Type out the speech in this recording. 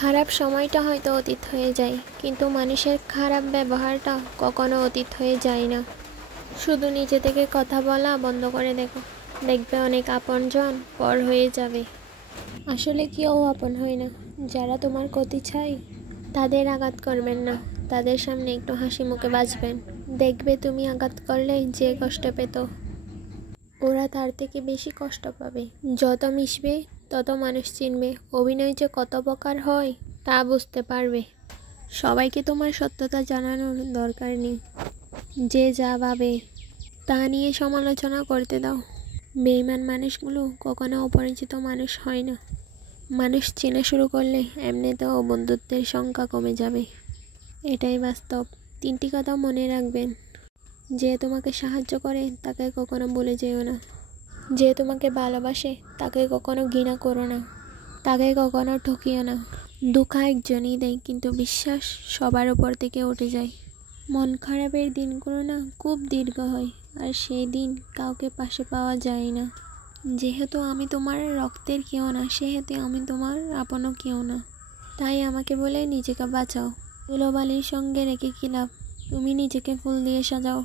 খারাপ সময়টা হয়তো অতীত হয়ে যায়, কিন্তু মানুষের খারাপ ব্যবহারটা কখনো অতীত হয়ে যায় না। শুধু নিজে থেকে কথা বলা বন্ধ করে দেখো, দেখবে অনেক আপনজন পর হয়ে যাবে। আসলে কেউ আপন হয় না। যারা তোমার ক্ষতি চায় তাদের আঘাত করবেন না, তাদের সামনে একটু হাসি মুখে বাঁচবেন। দেখবে তুমি আঘাত করলে যে কষ্ট পেত, ওরা তার থেকে বেশি কষ্ট পাবে। যত মিশবে তত মানুষ চিনবে, অভিনয় যে কত প্রকার হয় তা বুঝতে পারবে। সবাইকে তোমার সত্যতা জানানোর দরকার নেই। যে যা ভাবে তা নিয়ে সমালোচনা করতে দাও। বেঈমান মানুষগুলো কখনো অপরিচিত মানুষ হয় না। মানুষ চেনা শুরু করলে এমনিতেও বন্ধুত্বের সংখ্যা কমে যাবে। এটাই বাস্তব। 3টি কথা মনে রাখবেন। যে তোমাকে সাহায্য করে তাকে কখনো ভুলে যেও না। যে তোমাকে ভালোবাসে তাকে কখনো ঘৃণা করো না। তাকে কখনো ঠকিও না। ধোঁকা একজনই দেয়, কিন্তু বিশ্বাস সবার উপর থেকে উঠে যায়। মন খারাপের দিনগুলো না খুব দীর্ঘ হয়, আর সেই দিন কাউকে পাশে পাওয়া যায় না। যেহেতু আমি তোমার রক্তের কেউ না, সেহেতু আমি তোমার আপনও কেউ না। তাই আমাকে বলে নিজেকে বাঁচাও। ধুলোবালির সঙ্গে রেখে কি লাভ? তুমি নিজেকে ফুল দিয়ে সাজাও।